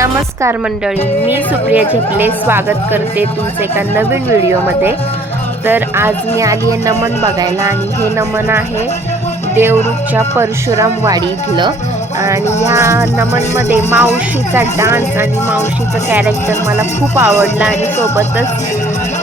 नमस्कार मंडळी, मी सुप्रिया झेपले स्वागत करते तुमचे एका नवीन व्हिडिओमध्ये। तर आज मी आली आहे नमन बघायला आणि हे नमन आहे देवरुखच्या परशुराम वाडी इथलं। आणि या नमनमध्ये मावशीचा डान्स आणि मावशीचं कॅरेक्टर मला खूप आवडलं आणि सोबतच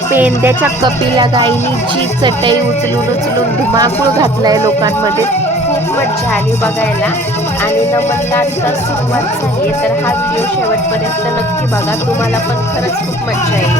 पेंद्याच्या कपिला गाईनी जी चटई उचलून धुमाकूळ घातलाय लोकांमध्ये, खूप मजा आली बघायला। आणि नमनला आता सुरुवात झाली आहे, तर हा व्हिडिओ शेवटपर्यंत नक्की बघा, तुम्हाला पण खरंच खूप मजा येईल।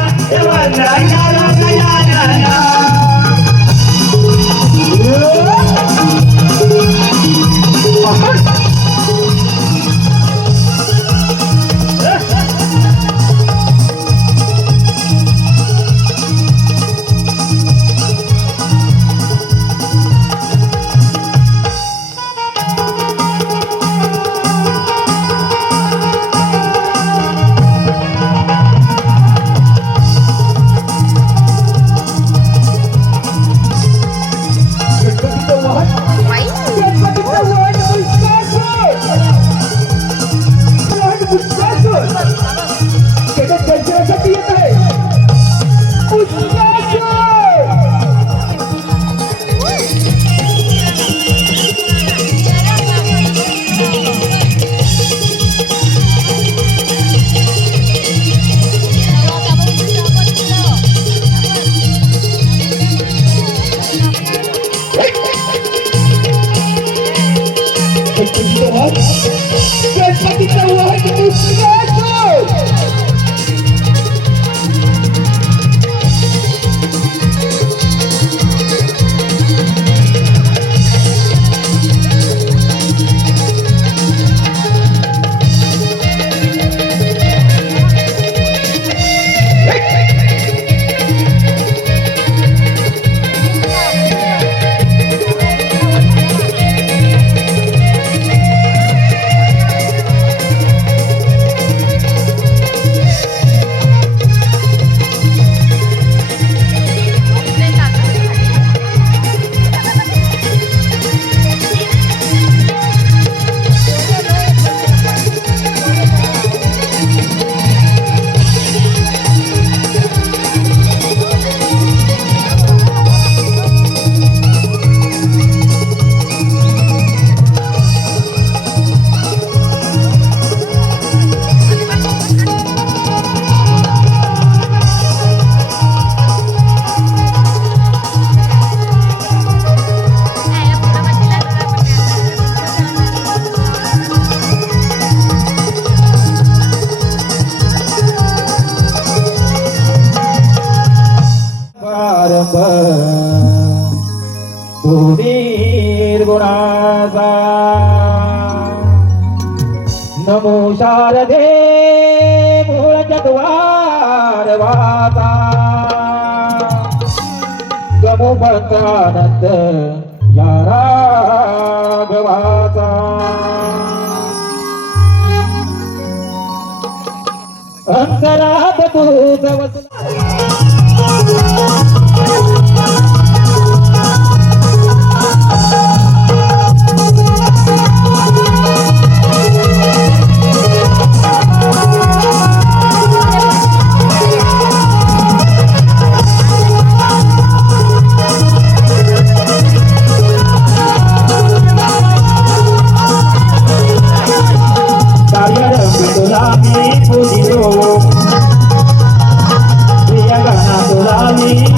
नमो शारदे मूळ चत्वार वाता गमो भक्तानंद या राघवाचा अंतरात तुझ Tulang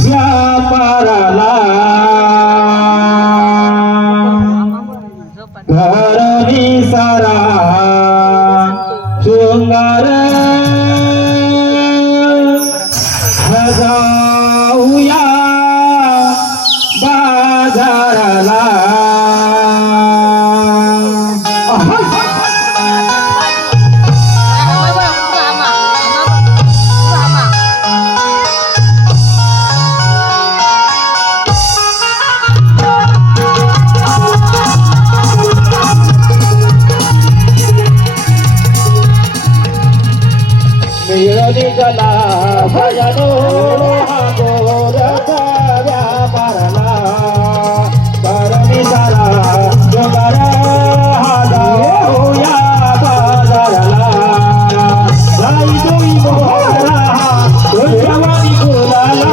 व्यापाराला घरणी सारा शृंगार जाऊया बाजाराला मिळणी जला भजनो गोरखा व्यापारला करणी सारा डोंगर जाऊया बाजाराला लाई दोई मोहरा उंचावणी गुलाला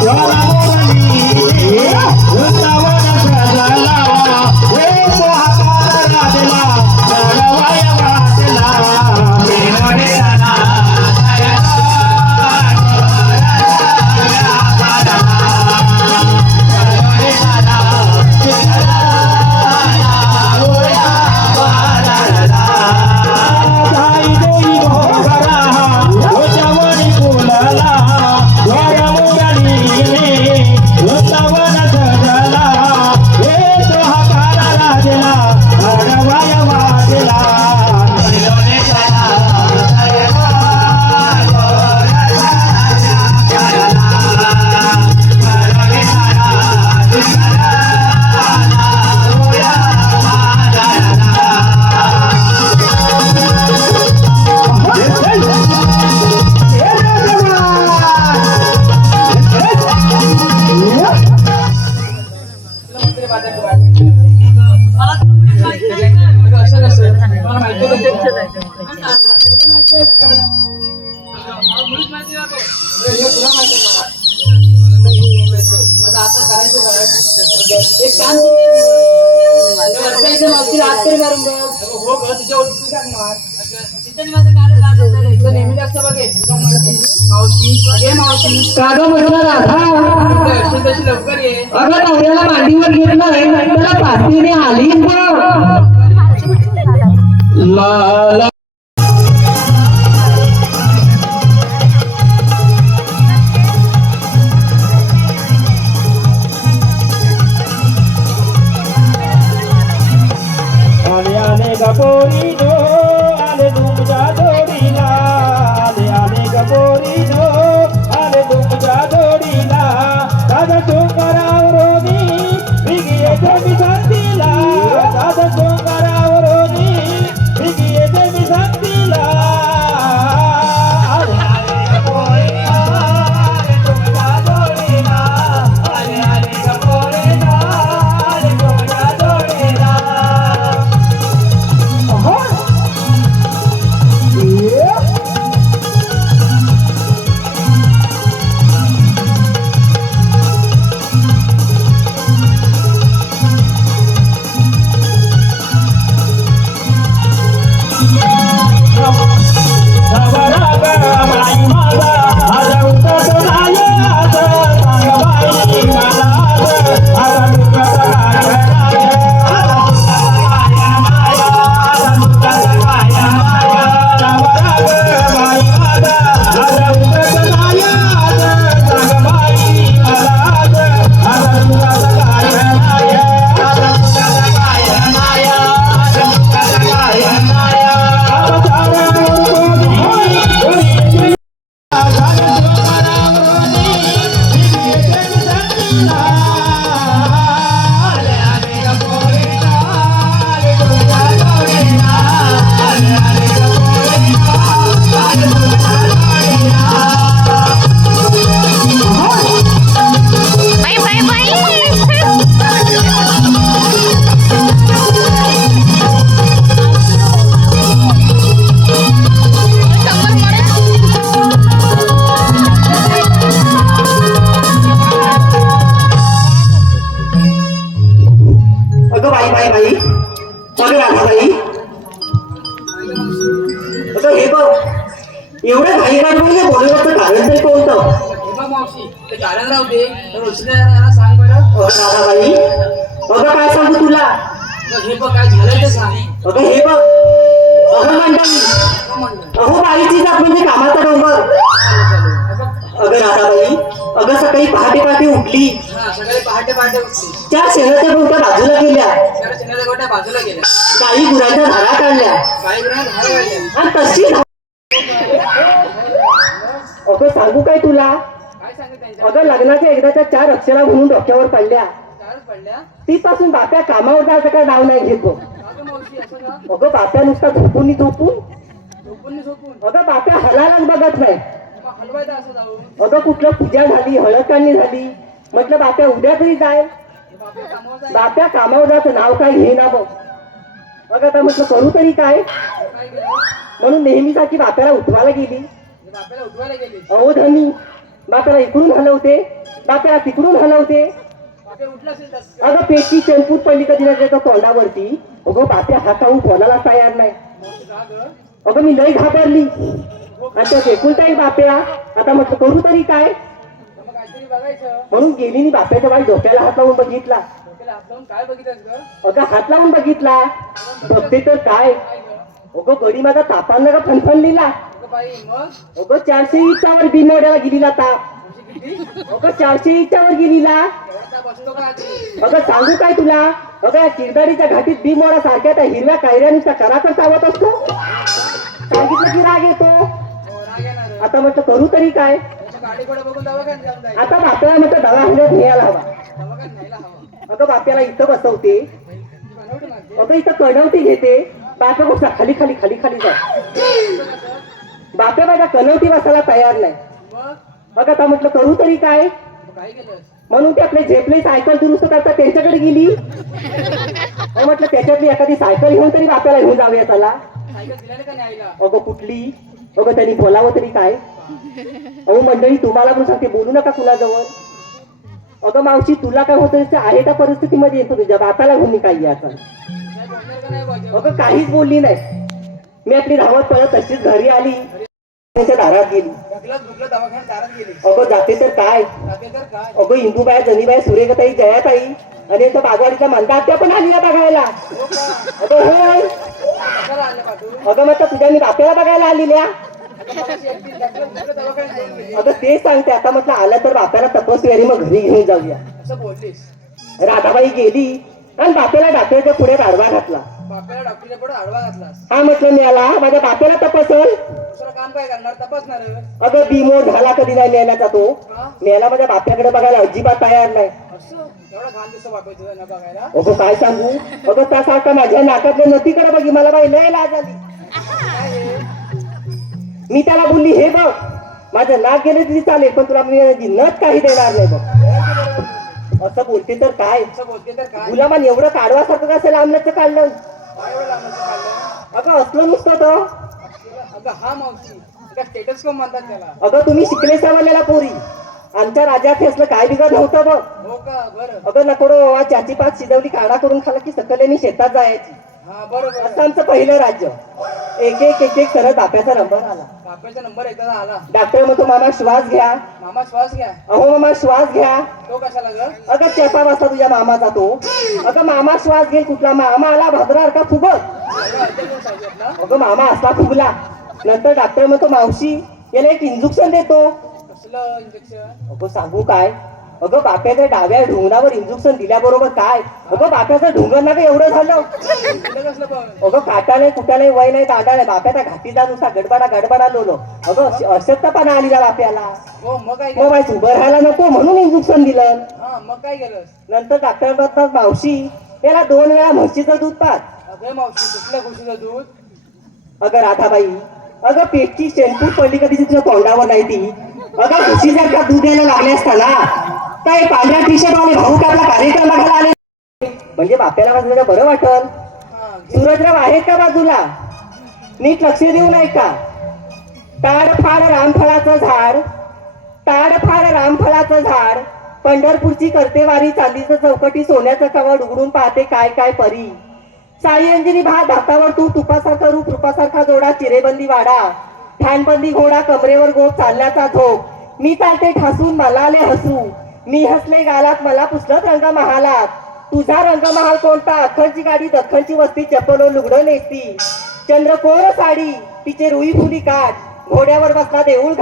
वरा मोरणी वृंदावन सजला हे पोहाकार राजला जगवाय वाटला मिळणे झाला कागं म्हटलं राधा अगं नवऱ्याला मांडीवर घेतलंय त्याला पाठीने आलीन लाला आले गपोरी जो आले तुमच्या जोडीला आले गपोरी जो आले तुमच्या जोडीला दादा डोंगरावरोनी भिगी येते मी शांतीला दादा डोंगरावरोनी भिगी येते मी पहिले बोलण्याचं कारण तरी कोणतं? हे बघ मावशी ते कारण राहू दे तर रोशनीला सांग बरं. अगं राधाबाई, अगं काय सांगू तुला? मग हे बघ काय झालं ते सांग. अगं हे बघ, अहो मंडळी, हो म्हणलं. अहो बाईची जात म्हणजे कामाचा डोंगर. चालू. हे बघ. अगं राधाबाई, अगं सकाळी पहाटे पहाटे उठली, हा सकाळी पहाटे पहाटे उठली. चार शेणाच्या गोट्या बाजूला केल्या, जरा चण्याच्या गोट्या बाजूला गेल्या. काही गुरांच्या धारा काढल्या काही गुन्हा धार वाढल्या. आणि तशी अगं सांगू काय तुला? काय सांगत त्यांच्या अगं लग्नाच्या एकदाच्या 4 अक्षरा म्हणून डोक्यावर पडल्या. चारच पडल्या. तीपासून बाप्या कामावर जायचं काय नाव नाही घेतो. का गं मावशी असं का? अगं बाप्या नुसता झोपून झोपून झोपून. अगं बाप्या हलायलाच बघत नाही. मग हलवायचं असं जाऊन. अगं कुठलं पूजा झाली, हळद काढणी झाली, म्हटलं बाप्या उद्या तरी जाय. बापरे कामावर जायचं. बाप्या कामावर जायचं नाव काय घेईना बघ. अगं आता म्हटलं करू तरी काय, काय केलं? म्हणून नेहमीसाठी बाप्याला उठवायला गेली. बापाला उठवायला गेली. अहो धनी, बाप्याला इकडून हलवते, बाप्याला तिकडून हलवते. बापे उठला असेल तसं. अगं पेची चेंपूट पडली कधी ना त्याच्या तोंडावरती. अगं बाप्या हाताहून बोलायला तयार नाही. मावशी का गं? अगं मी लई घाबरली आणि त्या एकुलता एक बाप्या. आता म्हटलं करू तरी काय, मग काहीतरी बघायचं. म्हणून गेली आणि बाप्याच्या बाई डोक्याला हात लावून बघितला. डोक्याला हात लावून काय बघितलंस गं? अगं हात लावून बघितला, बघते तर काय, काय गं? अगं गडी माझा तापानं का फणफणलीला. अगं बाई मग अगं 400 इचावर बिनवड्याला गेलीला ताप. मावशी किती? अगं 400 इचावर गेलीला. एवढा ताप असतो का आधी? अगं सांगू काय तुला? अगं या किरदारीच्या घाटीत भीमोडा सारख्या त्या हिरव्या कायऱ्यानुसार कराकर चावत असतो. सांगितलं की राग येतो. हो राग येणार. आता म्हटलं करू तरी काय. त्याच्या गाडीकडे बघून दवाखान्यात जाऊन जायचं. आता बाप्याला म्हटलं दवाखान्यात न्यायला हवा. दवाखान्यात न्यायला हवा. अगं बाप्याला इथं बसवते, बनवते मारते. अगं इथं कणवती घेते. बाप्या बसा खाली खाली खाली खाली जात. बाप्या माझ्या कणवती बसायला तयार नाही. मग अगं आता म्हटलं करू तरी काय, मग काय केलंस? म्हणून ते आपले झेपले सायकल दुरुस्त करतात त्यांच्याकडे गेली. अहो म्हटलं त्याच्यातली एखादी सायकल घेऊन तरी बाप्याला घेऊन जाऊया त्याला. सायकल दिल्याने का न्यायला? अगं कुठली, अगं त्यांनी बोलावं तरी काय. अहो मंडळी तुम्हाला पण सांगते, बोलू नका कुणाजवळ. अगं मावशी तुला काय होतं आहे त्या परिस्थितीमध्ये येतो, तुझ्या बापाला घेऊन काय याचं. काय बोलणार का नाही पाहिजे? अगं काहीच बोलली नाही. मी आपली धावत पळत तशीच घरी आली, त्यांच्या दारात गेली. ढकलत बुकलत दवाखान्यात दारात गेली. अगं जाते तर काय, जाते तर काय? अगं इंदूबाई, जनीबाई, सुरेखाताई, जयाताई आणि यांच्या बागवाडीच्या मंदात्या पण आली ना बघायला. हो का? अगं होय, कशाला आणलं पाठवून? अगं म्हटलं तुझ्या मी बाप्याला बघायला आलेल्या. आता मगाशी एकटी ढकलत बुकलत दवाखान्यात घेऊन गेली. अगं तेच सांगते. आता म्हटलं आलं तर बाप्याला तपस्वी मग घरी घेऊन जाऊया. असं बोललीस. राधाबाई गेली आणि बाप्याला डॉक्टरच्या पुढे आडवा घातला. बापाला डॉक्टरच्या पुढे आडवा घातलास. हा म्हटलं मेला माझ्या बाप्याला तपासल. दुसरं काम काय करणार? तपासणार. अगं बिमोड झाला कधी नाही मेल्याचा तो. का? मेला माझ्या बाप्याकडे बघायला अजिबात तयार नाही. असं एवढा घाण दिसतो बापायचं न बघायला. अगं काय सांगू, अगं त्यासारखा माझ्या नाकातल्या नतीकडे बघी मला बाई लय लाज आली. काय हे? मी त्याला बोलली हे बघ माझं नाक गेले तरी चालेल, पण तुला मी नथ काही देणार नाही बघ. असं बोलते तर काय, असं बोलते तर काय? गुलामान एवढं काढवासारखं कसं लांबल्याचं काढलं. काय एवढं लांबचं काढलं? अगं असलं नुसतं तो. अगं हा मावशी का स्टेटस कम म्हणतात त्याला. अगं तुम्ही शिकले सवरलेला पोरी, आमच्या राज्यात हे असलं काय बिघड नव्हतं बघ. हो का? बरं. अगं नको ज्याची पाच शिजवली काढा करून खाला की सकलेनी शेतात जायची. हा बरोबर. असं आमचं पहिलं राज्य. एक एक एक एक सरळ बाप्याचा नंबर आला. बापाचा नंबर एकदा आला. डॉक्टर म्हणतो मामा श्वास घ्या. मामा श्वास घ्या. अहो मामा श्वास घ्या. तो कशाला ग? अगं चेपा बसला तुझ्या मामाचा तो. अगं मामा श्वास घेईल कुठला, मामा आला भद्रार का फुगत. एवढा ऐकून सांगितलं आपला. अगं मामा असला फुगला. नंतर डॉक्टर म्हणतो मावशी याला एक इंजेक्शन देतो. कसलं इंजेक्शन? अगं सांगू काय, अगं बाप्याच्या डाव्या ढुंगणावर इंजेक्शन दिल्याबरोबर काय, अगं बाप्याचं ढुंगर ना एवढं झालं. कुठलं कसलं पण? अगं काटा नाही कुठा नाही वय नाही दादा नाही, बाप्याचा घातीचा नुसता गडबडा लोलो. अगं अशक्तपणा आली ना बाप्याला. हो मग काय मग केलं? बाई उभं राहायला नको म्हणून इंजेक्शन दिलं. हा मग काय केलंस? नंतर डॉक्टर म्हणतात मावशी याला 2 वेळा म्हशीचं दूध पाच. अगं मावशी कुठल्या गोष्टीचं दूध? अगं राधाबाई, अगं पेटची शेणपूट पडली कधी तुझ्या तोंडावर नाही ती. अगं म्हशी जर का दूध द्यायला लागले असताना काय पांढऱ्या टी शर्ट वाले भाऊ का आपला कार्यक्रम बघायला आले म्हणजे बाप्याला वाजवायला बरं वाटल. हा घे. सूरजराव आहेत का बाजूला, नीट लक्ष देऊ नाही का. ताडफाड रामफळाचं झाड, ताडफाड रामफळाचं झाड, पंढरपूरची करते वारी, चांदीचं चौकटी, सोन्याचं कवड उघडून पाहते काय काय परी. साई अंजनी भात हातावर तू तुपासारखा रूप, रूपासारखा जोडा, चिरेबंदी वाडा, ठाणबंदी घोडा कमरेवर गोप चालल्याचा झोप मी चालते ठासून मला आले हसू मी हसले गालात मला पुसलत रंग महालात तुझा रंगमहाल कोणता अख्खलची गाडी दख्खनची वस्ती चपलो लुगडं नेसती चंद्रकोर साडी तिचे रुई फुली काठ घोड्यावर बसला देऊळ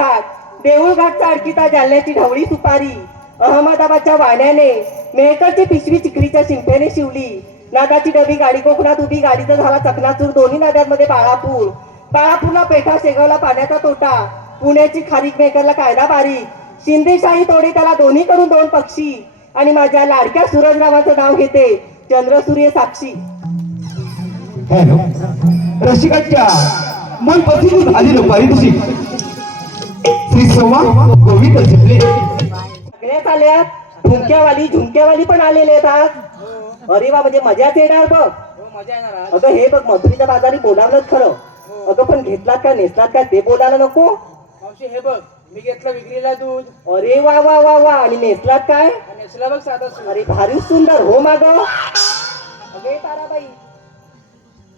घाटचा अडकिता जालन्याची ढवळी सुपारी अहमदाबादच्या वाण्याने मेहकरची पिशवी चिखलीच्या शिंप्याने शिवली नागाची डबी गाडी कोकणात उभी गाडीचा झाला चकनाचूर दोन्ही नद्यांमध्ये बाळापूरला पेठा शेगावला पाण्याचा तोटा पुण्याची खारीक मेहकरला कायदा बारीक शिंदेशाही तोडे त्याला दोन्हीकडून दोन पक्षी आणि माझ्या लाडक्या सूरजरावांचं नाव घेते चंद्रसूर्य साक्षी. हॅलो रसिकांच्या मन पसंत झालेलं पारितोषिक श्री संवाद गोविंद झिपले सगळ्यात आल्यात झुमक्यावाली पण आलेले आहेत आज. अरे वा म्हणजे मजाच येणार बघ. मजा येणार आज. अगं हे बघ मथुरीच्या बाजारी बोलावलंच खरं. अगं पण घेतलात का नेसलात का ते बोलायला नको. मावशी हे बघ मी घेतलं विक्रीला दूध अरे वा वा वा वा आणि नेसलात काय. आणि नेसला बघ साधा सूट. अरे भारी सुंदर हो माग. अगे ताराबाई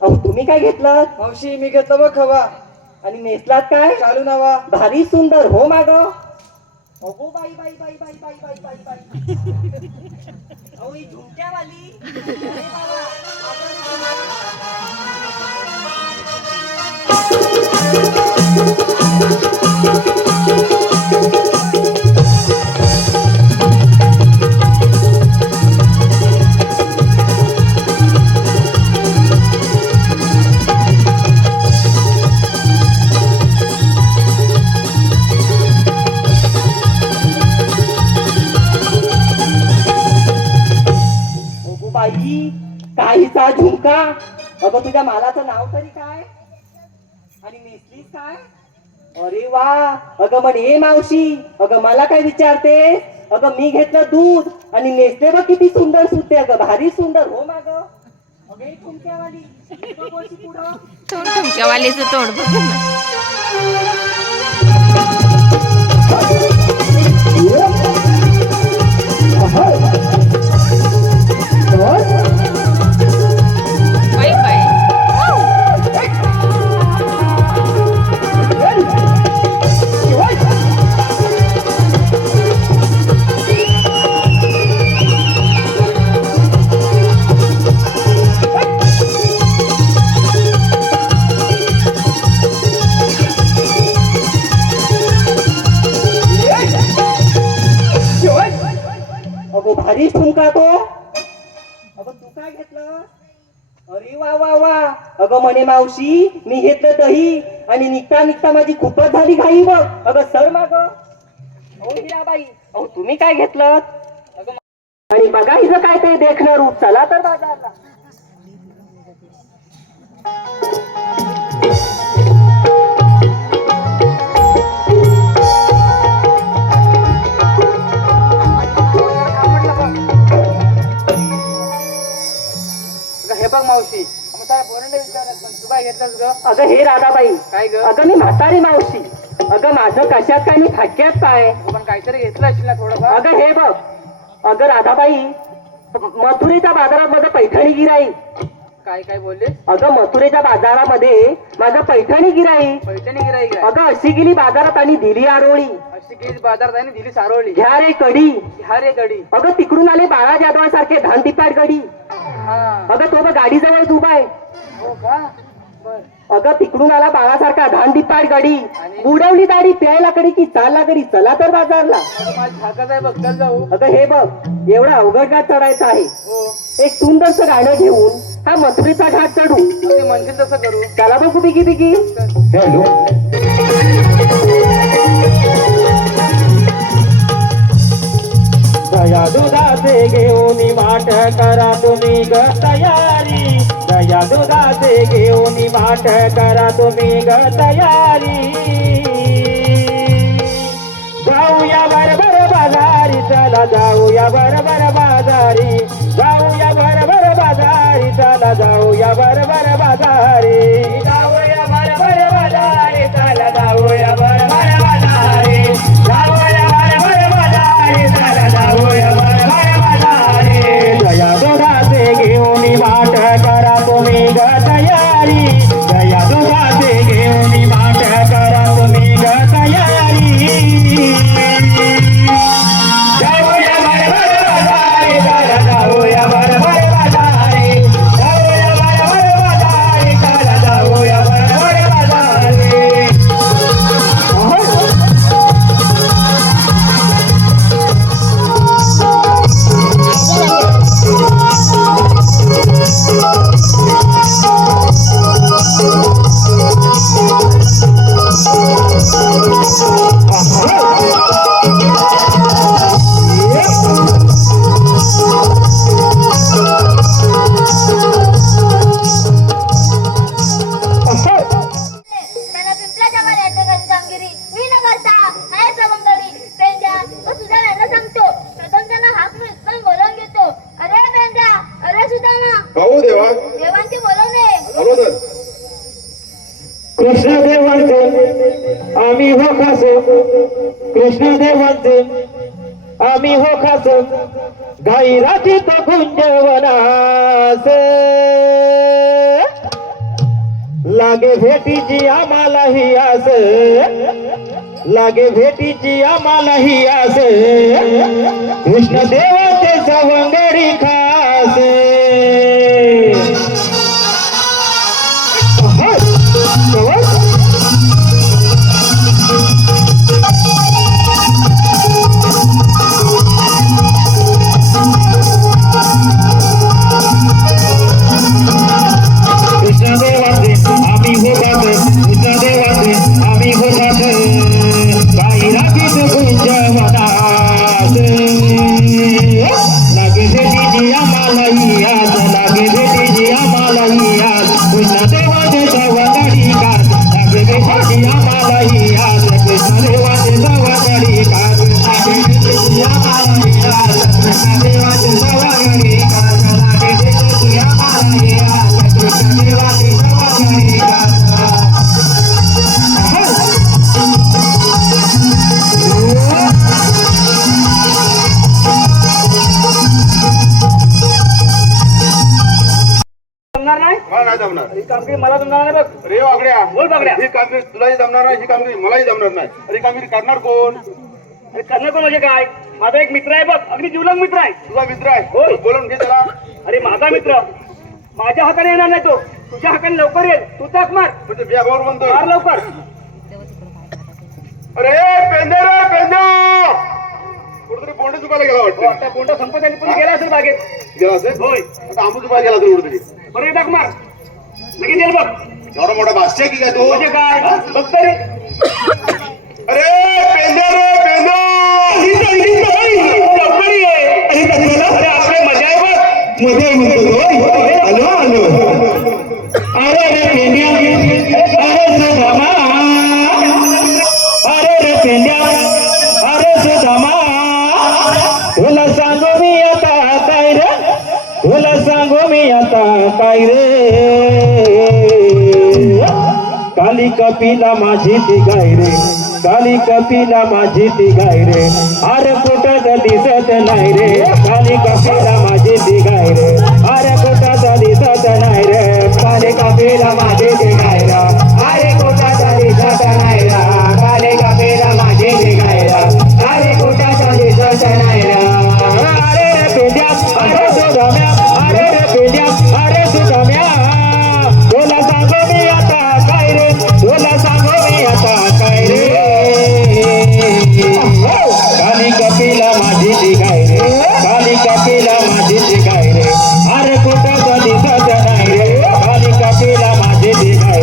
अहो तुम्ही काय घेतलं. मावशी मी घेतलं बघ खवा आणि नेसलात काय. चालू नावा भारी सुंदर हो माग. अगो बाई बाई बाई बाई बाई बाई बाई बाई अहो ही झुमक्यावाली. अरे बाबा, अगो बाई काहीचा झुमका. अगं तुझ्या मालाचं नाव तरी काय आणि नेसलीस काय. अरे वा. अगं म्हणे मावशी अगं मला काय विचारते. अगं मी घेतलं दूध आणि नेसले बघ किती सुंदर सुटते. अगं भारी सुंदर हो माग. अगं ही झुमक्यावाली बघ वरची पुढं. ठुमक्यावालीचं तोंड बघ ना. Bye bye. अगो भारी झुमका तो. अगं तू काय घेतलं. अरे वा वा वा. अगं म्हणे मावशी मी घेतलं दही आणि निघता निघता माझी खूपच झाली घाई बघ. अगं सर माग. अहो हिराबाई अहो तुम्ही काय घेतलं. आणि बघा हिचं काय ते देखणं रूप. चला तर बाजारला. हे बघ मावशी मग काय बोलणं विचारलं पण तू काय घेतलंस ग. अगं हे राधाबाई काय ग. अगं मी म्हातारी मावशी. अगं माझं कशात काय मी फाटक्यात काय. पण काहीतरी घेतलं असेल ना थोडंफार. अगं हे बघ. अगं राधाबाई मथुरेच्या बाजारात माझं पैठणी गिराई. काय काय बोलले. अगं मथुरेच्या बाजारामध्ये माझं पैठणी गिराई. पैठणी गिराई काय. अगं अशी गेली बाजारात आणि दिली आरोळी. अशी केली बाजारात आहे ना दिली सारोळी. घ्या रे कडी. ह्या रे गडी. अगं तिकडून आले बाळा जाधवासारखे धानतिपाट गडी. हा अगं तो बघ गाडीजवळ उभा आहे. हो का बर. अगं तिकडून आला बाळासारखा धानतिपाट गडी. आणि? उडवली दाढी प्यायला कडी की चालला कडी. चला तर बाजारला. आता माझी धाकच आहे बघ चल जाऊ. अगं हे बघ एवढा अवघड घाट चढायचा आहे. हो एक सुंदरसं गाणं घेऊन हा मथुरेचा घाट चढू. अगदी म्हणशील तसं करू. चला बघू बिगी बिगी. हॅलो दया दुधाचे घेऊन माठ करा तुम्ही ग तयारी. दया दुधाचे घेऊन माठ करा तुम्ही ग तयारी. जाऊया बरोबर बाजारी. चला जाऊया बरोबर बाजारी. जाऊया बरोबर बाजारी. चला जाऊया बरोबर बाजारी. जाऊया बरोबर बाजारी. चला जाऊया बरोबर बाजारी. जाऊया बरोबर बाजारी. चला जाऊया बरोबर बाजारी. दया दुधाचे घेऊन वाट करा तुम्ही ग तयारी. दया दुधाचे घेऊन वाट करा कृष्ण देवांचे आम्ही हो खास गाई राखीत कुंजवनास लागे भेटीची आम्हालाही आस लागे भेटीची आम्हालाही आस कृष्ण देवाचे सवंगडी खास कृष्ण देवाचे आम्ही होतात कृष्ण देवाचे आम्ही होतात काही राखीत कुंजवनास लागे भेटीची आम्हालाही आस लागे भेटीची आम्हालाही आस कृष्ण देवाचे सवंगडी खास लागे भेटीची आम्हालाही आस कृष्ण देवाचे सवंगडी खास लागे भेटीची आम्हालाही आस कृष्ण देवाचे सवंगडी खास लागे भेटीची आम्हालाही आस कृष्ण देवाचे सवंगडी खास जमणार नाही मला नाही जमणार. ही कामगिरी मला जमणार नाही बघ. रे वागड्या बोल बागड्या. ही कामगिरी तुलाही जमणार नाही, ही कामगिरी मलाही जमणार नाही. अरे कामगिरी करणार कोण? अरे करणार कोण म्हणजे काय? माझा एक मित्र आहे बघ, अगदी जीवलग मित्र आहे. तुझा मित्र आहे. होय. बोलून घे त्याला. अरे माझा मित्र माझ्या हाताने येणार नाही तो, तुझ्या हाताने लवकर येईल. तू ताक मार म्हणजे बॅगवर म्हणतोय. मार लवकर. अरे पेंद्या रे पेंद्या, कुठेतरी बोंड चुकायला गेला हो, वाटतं. आता कोणता संपत आली पण गेला असेल बागेत. गेला असेल. होय. आता आंबू चुकायला गेला असेल कुठेतरी. बरं ताक मार लगेच येईल बघ. एवढा मोठा भाष्य की काय तू? म्हणजे काय बघ तरी. अरे पेंद्या रे पेंद्या, लवकर ये. अरे आपले मजा आहे बघ. मध्ये म्हणतो हॅलो हॅलो अरे रे पेंड्या अरे सुदामा अरे रे पेंड्या अरे सुदामा तुला सांगू मी आता काय रे तुला सांगू मी आता काय रे काली कपिला माझी ती गाय रे काली कपिला माझी ती गाय रे अरे कुठं दिसत नाही रे काली कपिला माझी ती गाय रे अरे कुठं दिसत नाही रे काली कपिला माझी ती गाय रे अरे कुठं दिसत नाही रे काली कपिला माझी ती गाय रे अरे कुठं दिसत नाही रे अरे रे पेंड्या अरे सुदाम्या अरे रे पेंड्या अरे सुदाम्या तुला सांगू मी आता काय रे तुला सांगू मी आता काय रे काली कपिला माझी ती गाय रे काली कपिला माझी ती गाय रे अरे कुठं दिसत नाही रे काली कपिला माझी ती गाय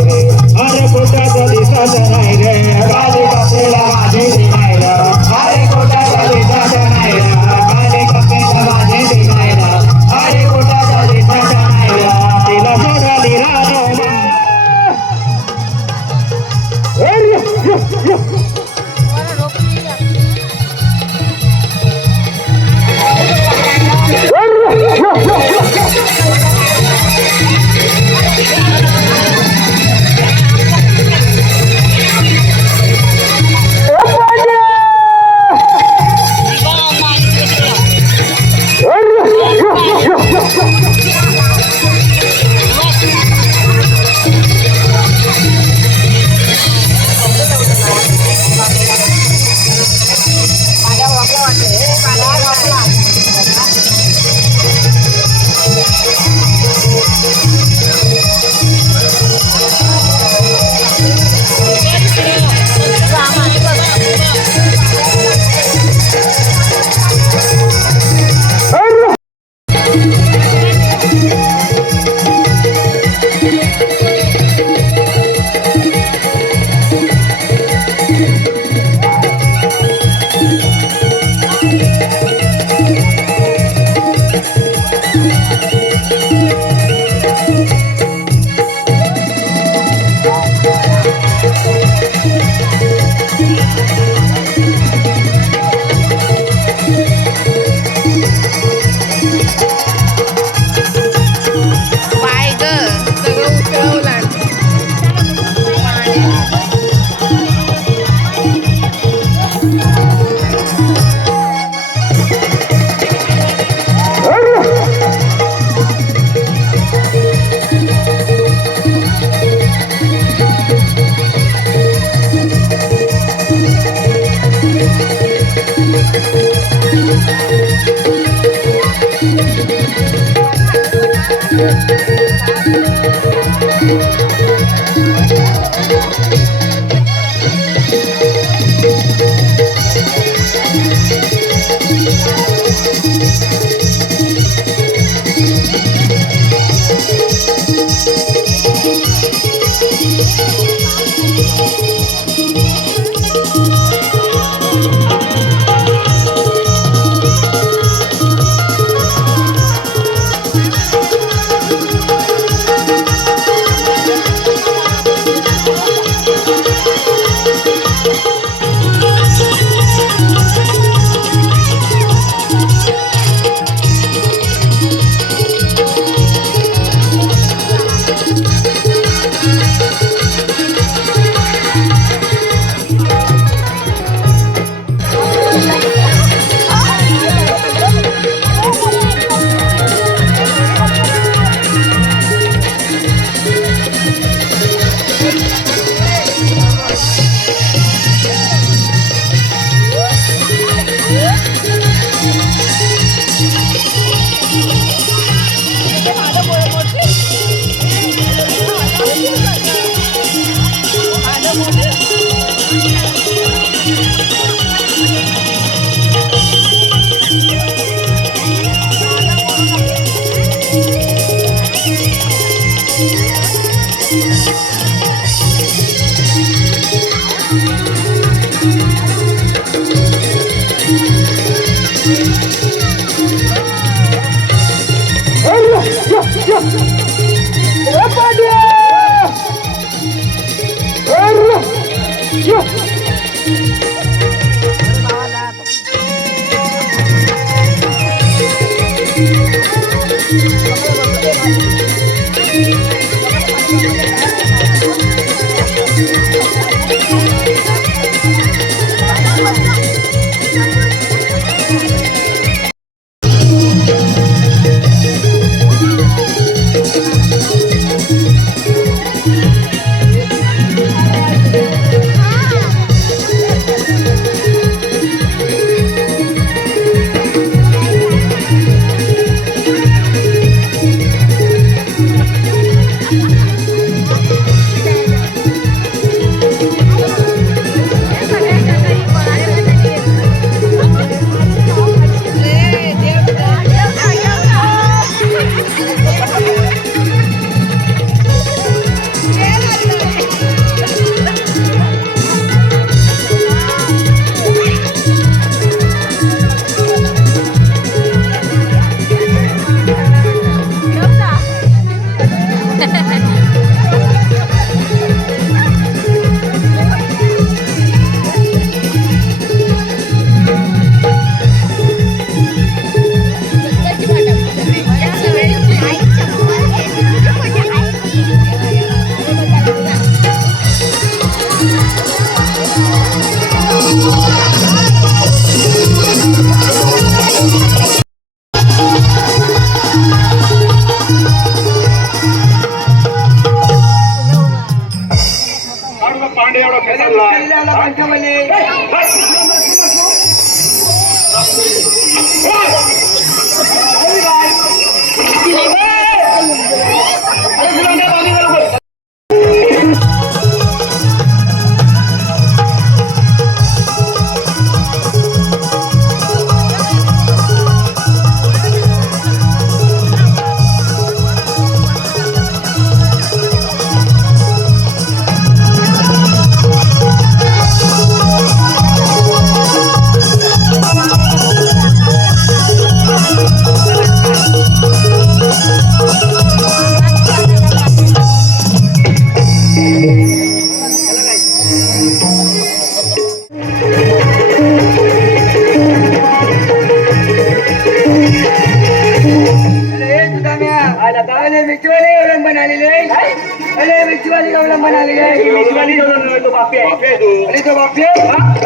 पांडे एवढा खेळला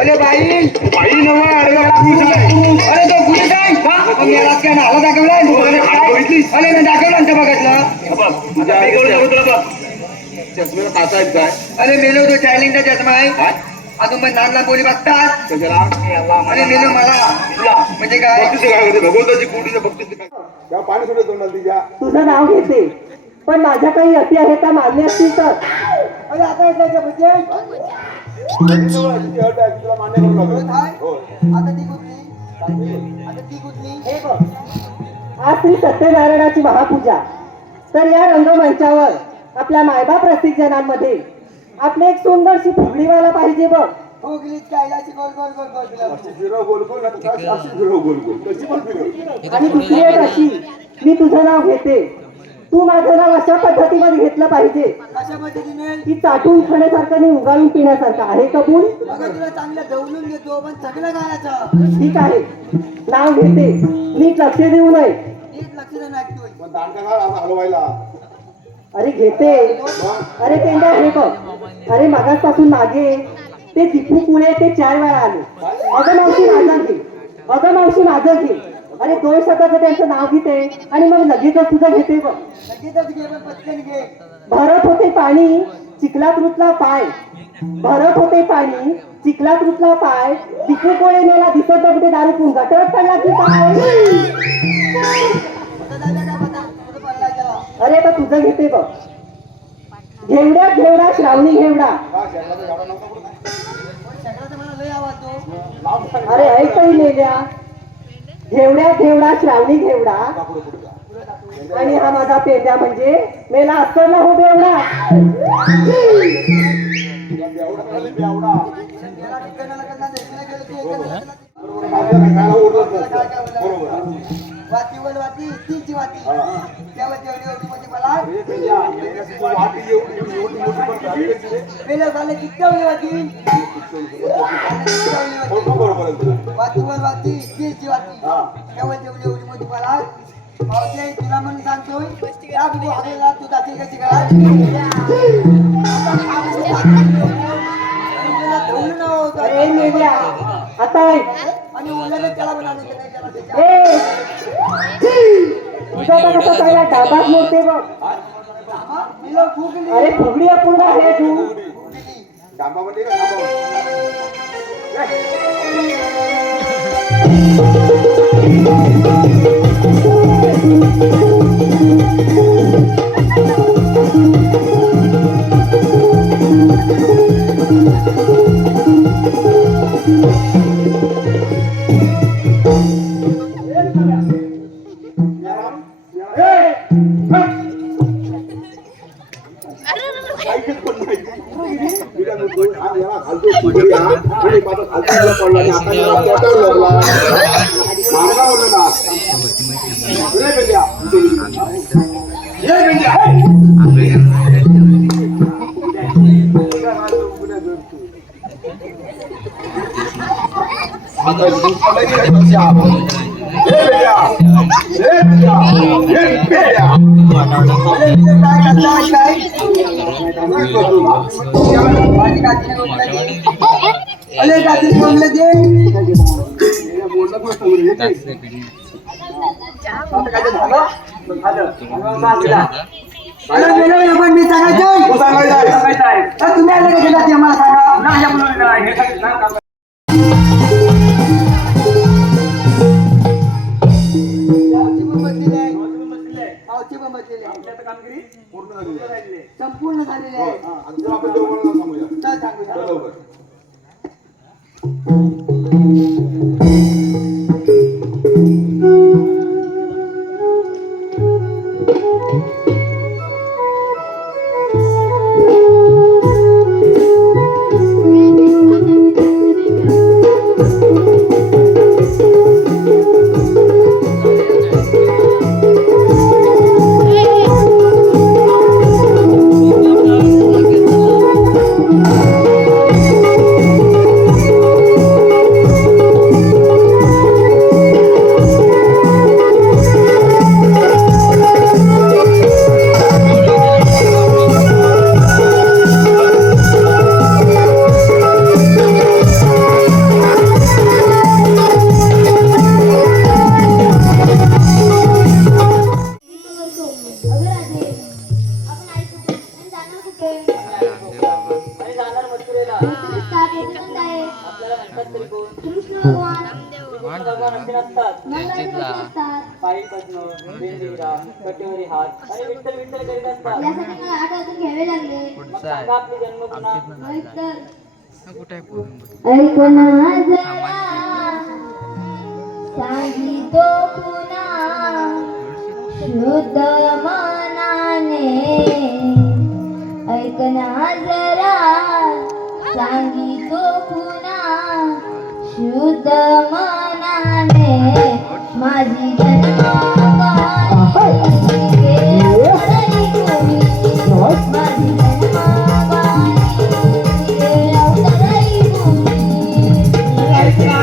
अरे बाई बाई नवा अरे तो कुठे काय मेला काय नाला दाखवला अरे मी दाखवला बघितलं चष्मेला काचा आहेत काय अरे मेलो तो चायलिंगचा चष्मा आहे अजून पण नानला बोली बघतात त्याच्याला आणि मेन मला म्हणजे काय भक्तीचे काय होते भगवंताची कुटीचे भक्तीचे काय त्या पाणी सोडत तोंडाला तिच्या तुझं नाव घेते पण माझ्या काही अटी आहेत त्या मान्य असतील तर अरे आता ऐकायचं म्हणजे तिची अट आहे, ती तुला मान्य करू लागेल हो आता ती कुठली आता ती कुठली हे बघ आज श्री सत्यनारायणाची महापूजा तर या रंगमंचावर आपल्या मायबाप रसिक जनांमध्ये आपली एक सुंदरशी फुगडी व्हायला पाहिजे बघ हो गेलीच काय याची गोल गोल गोल गोल फिरव. अशी फिरव गोल गोल आता काय अशी फिरव गोल गोल कशी पण फिरव आणि दुसरी एक अशी मी तुझं नाव घेते तू माझं नाव अशा पद्धतीमध्ये घेतलं पाहिजे कशा पद्धतीने की चाटून खाण्यासारखं आणि उगाळून पिण्यासारखं आहे कबूल बघा तुला चांगलं ढवलून घेतो पण सगळं गायचं ठीक आहे नाव घेते नीट लक्ष देऊ नये नीट लक्ष देणं ऐकतोय पण दांडका घाल असा हलवायला अरे घेते अरे पेंडा हे बघ अरे मागासपासून मागे ते दीपू पुढे ते 4 वेळा आले अगं मावशी माझं घे अगं मावशी माझं घे अरे 2 शब्दाचं त्यांचं नाव घेते आणि मग लगेचच तुझं घेते बघ लगेचच घे पण पटकन घे भरत होते पाणी चिखलात रुतला पाय भरत होते पाणी चिखलात रुतला पाय दीपू कोळे मेला दिसत कुठे दारू पिऊन गटरत पडला की काय अरे आता तुझं घेते बघ घेवडा घेवडा श्रावणी घेवडा सगळ्यात मला लय आवडतो अरे ऐक काही मेल्या घेवड्या घेवडा श्रावणी घेवडा आणि हा माझा पेंड्या म्हणजे मेला असतो ना हो बेवडा एवढा खाली एवढा त्याला ठिकाणाला करणार नाही. गेलं की एकच लग्नात खायला उरलंच नसतं. बरोबर वातीवर वाती तीची वाती त्यावर जेवढी एवढी मध्ये मला हे त्याच्या वाटी एवढी एवढी मोठी पण झाली कशी रे? पहिलं झालं की तेवढी वाती हो, बरोबर आहे तुझं. वातीवर वाती तीची वाती त्यावर जेवढी एवढी मध्ये मला पावते तुला म्हणून सांगतोय या बघू आपल्याला तू दाखल कशी करा अरे मेल्या आता ऐक आणि उरलेलं त्याला बनावलं की नाही त्याला त्याच्या ए तुझा तर कसा चांगला डाबाच मोडते बघ मिलो फुगली अरे फुगडी अपूर्ण आहे तू डांबा म्हणजे का डांबा ऐकत पण नाही. मी काय म्हणतो, हा याला घालतो फुगडी हा. आणि माझा खालचा याला पडला आणि आता याला पोटावर लागला. मार्गावर ना. रे बेट्या. ये बेट्या. आता दुसऱ्याला गेलं तर त्या. ये बेट्या. ये बेट्या. ये बेट्या. अरे कात्री बोलले ते पण मी सांगायचं तुम्ही आले का जाती आम्हाला सांगा संपूर्ण झालेले आहे आपण देवळाला सांगूया चल सांगूया बरोबर भगवान असे नसतात. पायी पद्म, बेंदिरा, कटेवरी हात आणि विठ्ठल विठ्ठल करीत असतात. यासाठी मला 8 वाजून घ्यावे लागले. मग सांगा आपली जन्मपुन्हा. ऐकना जरा सांगितो पुन्हा शुद्ध मनाने. ऐकना जरा सांगितो पुन्हा शुद्ध मनाने. माझी जन्मगाणी केळवणारी भूमी. माझी जन्मगाणी केळवणारी भूमी. ऐकना